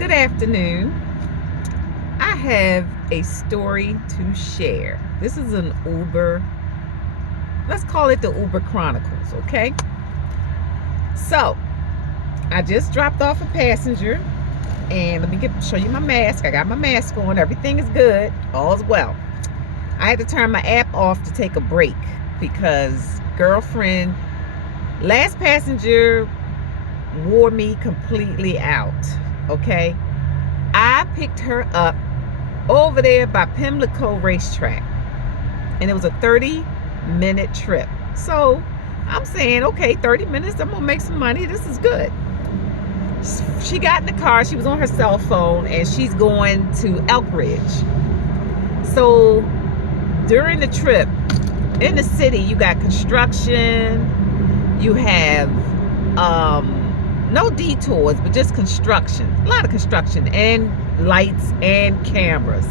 Good afternoon. I have a story to share. This is an Uber, let's call it the Uber Chronicles, okay? So, I just dropped off a passenger, and let me show you my mask. I got my mask on. Everything is good. All's well. I had to turn my app off to take a break because girlfriend, last passenger wore me completely out, okay? I picked her up over there by Pimlico Racetrack, and it was a 30-minute trip. So I'm saying, okay, 30 minutes, I'm gonna make some money. This is good. She got in the car, she was on her cell phone, and she's going to Elk Ridge. So during the trip in the city, you got construction, you have no detours, but just construction. A lot of construction and lights and cameras.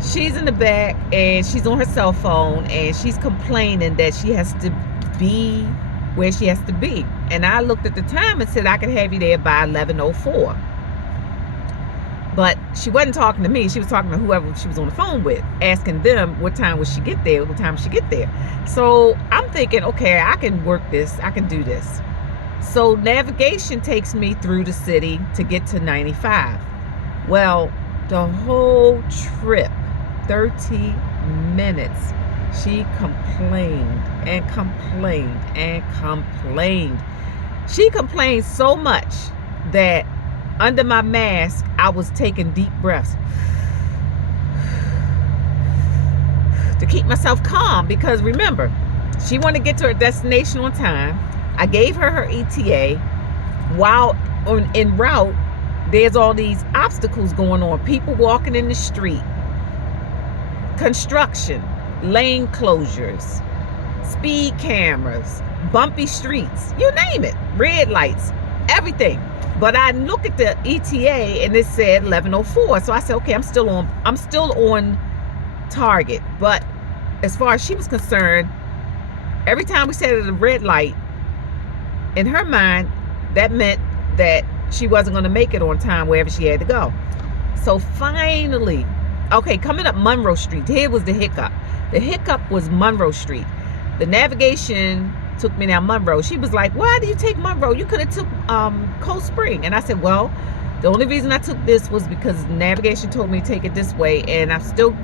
She's in the back and she's on her cell phone and she's complaining that she has to be where she has to be. And I looked at the time and said I could have you there by 11:04. But she wasn't talking to me. She was talking to whoever she was on the phone with, asking them what time would she get there, what time would she get there. So I'm thinking, okay, I can work this, I can do this. So navigation takes me through the city to get to 95. Well, the whole trip, 30 minutes, she complained and complained and complained. She complained so much that under my mask, I was taking deep breaths to keep myself calm, because remember, she wanted to get to her destination on time. I gave her her ETA. While en route, there's all these obstacles going on. People walking in the street, construction, lane closures, speed cameras, bumpy streets, you name it, red lights, everything. But I look at the ETA and it said 11:04. So I said, okay, I'm still on target. But as far as she was concerned, every time we sat at a red light, in her mind, that meant that she wasn't going to make it on time wherever she had to go. So finally, okay, coming up Monroe Street, here was the hiccup. The hiccup was Monroe Street. The navigation took me down Monroe. She was like, why do you take Monroe? You could have took Cold Spring. And I said, well, the only reason I took this was because navigation told me to take it this way, and I still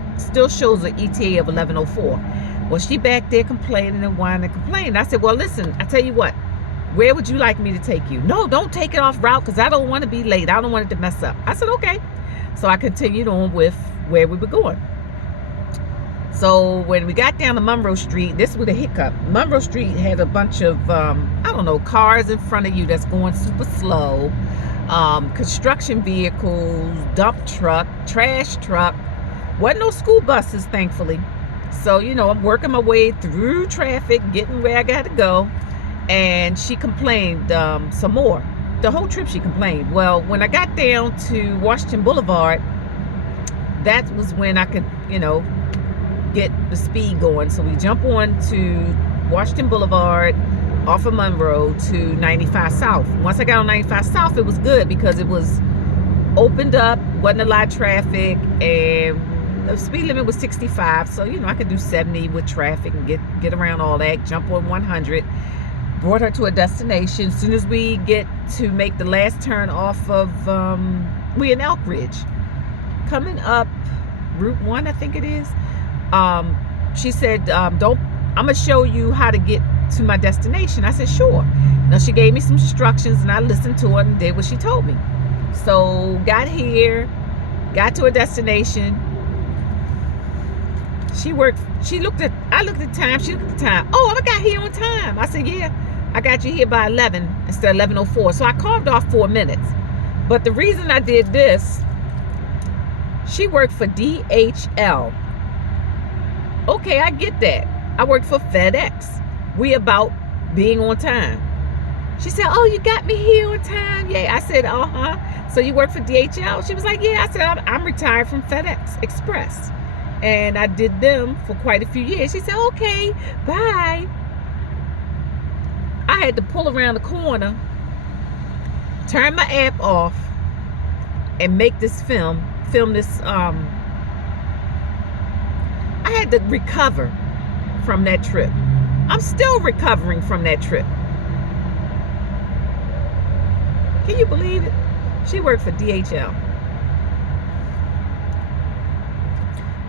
shows an ETA of 11:04. Well, she back there complaining and whining and complaining. I said, well, listen, I tell you what, where would you like me to take you? No, don't take it off route, because I don't want to be late. I don't want it to mess up. I said, okay. So I continued on with where we were going. So when we got down to Monroe Street, this was a hiccup. Monroe Street had a bunch of, I don't know, cars in front of you that's going super slow. Construction vehicles, dump truck, trash truck. Wasn't no school buses, thankfully. So, you know, I'm working my way through traffic, getting where I got to go. And she complained some more. The whole trip she complained. Well, when I got down to Washington Boulevard, that was when I could, you know, get the speed going. So we jump on to Washington Boulevard off of Monroe to 95 South. Once I got on 95 South, it was good because it was opened up, wasn't a lot of traffic, and the speed limit was 65. So, you know, I could do 70 with traffic and get around all that, jump on 100. Brought her to a destination. As soon as we get to make the last turn off of, we in Elk Ridge. Coming up Route 1, I think it is. She said, I'm gonna show you how to get to my destination. I said, sure. Now she gave me some instructions and I listened to her and did what she told me. So got here, got to a destination. I looked at the time, she looked at the time. Oh, I got here on time. I said, yeah, I got you here by 11 instead of 11:04. So I carved off 4 minutes. But the reason I did this, she worked for DHL. Okay, I get that. I worked for FedEx. We about being on time. She said, oh, you got me here on time. Yeah. I said, uh-huh. So you work for DHL? She was like, yeah. I said, I'm retired from FedEx Express. And I did them for quite a few years. She said, okay, bye. I had to pull around the corner, turn my app off, and make this film this. I had to recover from that trip. I'm still recovering from that trip. Can you believe it? She worked for DHL.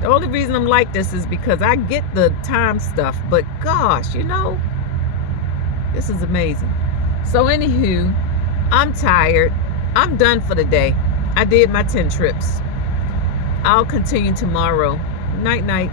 The only reason I'm like this is because I get the time stuff, but gosh, you know, this is amazing. So anywho, I'm tired. I'm done for the day. I did my 10 trips. I'll continue tomorrow. Night night.